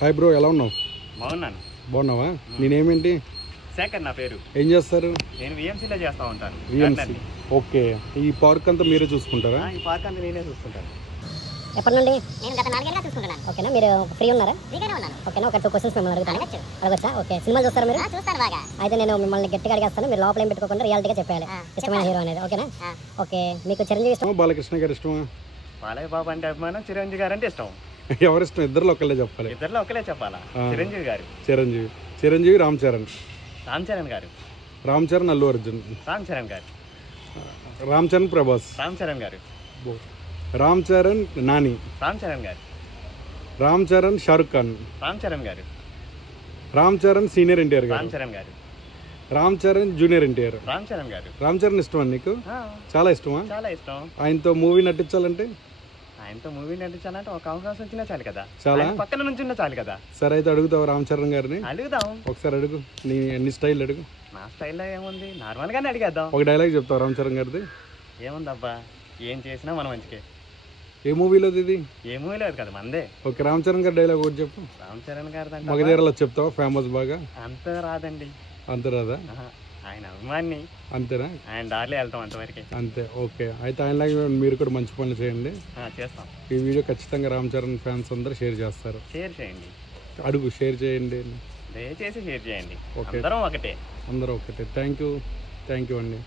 Hi bro, ఎలా ఉన్నావు? బాగున్నాను. బాగున్నావా? నేనేమేంటి శేఖర్ నా పేరు. ఏం చేస్తారు? నేను విఎంసీలో చేస్తూ ఉంటాను. విఎంసీ. ఓకే. ఈ పార్క్ అంతా మీరే చూసుకుంటారా? ఈ పార్క్ అంతా నేనే చూసుకుంటాను. ఎప్పటి నుండి? నేను గత 4 ఏళ్ళుగా చూసుకుంటున్నాను. ఓకేనా, మీరు ఫ్రీ ఉన్నారా? ఫ్రీగానే ఉన్నాను. ఓకేనా, ఒక 2 క్వశ్చన్స్ మిమ్మల్ని అడుగుతాను. అడగొచ్చా? ఓకే. సినిమాలు చూస్తారా మీరు? చూస్తాను బాగా. అయితే నేను మిమ్మల్ని గట్టిగా అడిగేస్తాను, మీరు లోపల ఏం పెట్టుకోకుండా రియాలిటీగా చెప్పాలి ఇష్టమైన హీరో అనేది. ఓకేనా? ఓకే. మీకు చిరంజీవి ఇష్టమా, బాలకృష్ణ గారు ఇష్టమా? బాలయ్య బాబు అంటే అభిమానం, చిరంజీవి గారు అంటే ఇష్టం. ఎవరిష్టం? ఇద్దరు ఒకళ్ళే చెప్పాలి. ఇద్దరిలో ఒకలే చెప్పాలా? చిరంజీవి గారు. చిరంజీవి రామ్ చరణ్. రామ్ చరణ్ గారు. రామ్ చరణ్ అల్లు అర్జున్. రామ్ చరణ్ గారు. రామ్ చరణ్ ప్రభాస్. రామ్ చరణ్ గారు. రామ్ చరణ్ నాని. రామ్ చరణ్ గారు. రామ్ చరణ్ షారుఖ్ ఖాన్. రామ్ చరణ్ గారు. రామ్ చరణ్ సీనియర్ ఎన్టీఆర్ రామ్ గారు. చరణ్ గారు. రామ్ చరణ్ జూనియర్ ఎన్టీఆర్. రామ్ చరణ్ గారు. రామ్ చరణ్ ఇష్టమా నీకు? చాలా ఇష్టమా? చాలా ఇష్టం. ఆయనతో మూవీ నటించాలంటే? ఆయనతో మూవీ నటించాలంటే ఒక అవకాశం వచ్చినా చాలు కదా. చాలా పక్కన నుంచి ఉన్నా చాలు కదా. సరే, అయితే అడుగుతావు రామ్ చరణ్ గారిని? అడుగుదాం. ఒకసారి అడుగు, నీ స్టైల్ అడుగు. నా స్టైల్లో ఏముంది, నార్మల్ గానే అడిగేద్దాం. ఒక డైలాగ్ చెప్తావు రామ్ చరణ్ గారిది? ఏముందబ్బా, ఏం చేసినా మన మంచికే. ఏ మూవీలో ఇది? ఏ మూవీ లేదు కదా మందే. ఓకే, రామ్ చరణ్ గారి డైలాగ్ ఒకటి చెప్పు. రామ్ చరణ్ గారు మగధీరలో చెప్తావా? ఫేమస్ బాగా. అంత రాదండి. అంత రాదా? ఆయన అభిమాన్ని. అంతేనా? ఆయన దారిలో వెళ్తాం అంతవరకే. అంతే. ఓకే, అయితే ఆయనలాగా మీరు కూడా మంచి పనులు చేయండి. చేస్తాం. ఈ వీడియో ఖచ్చితంగా రామ్ చరణ్ ఫ్యాన్స్ అందరూ షేర్ చేస్తారు. షేర్ చేయండి. అడుగు, షేర్ చేయండి, దయచేసి షేర్ చేయండి. ఓకే. అందరం ఒకటే. అందరూ ఒకటే. థ్యాంక్ యూ అండి.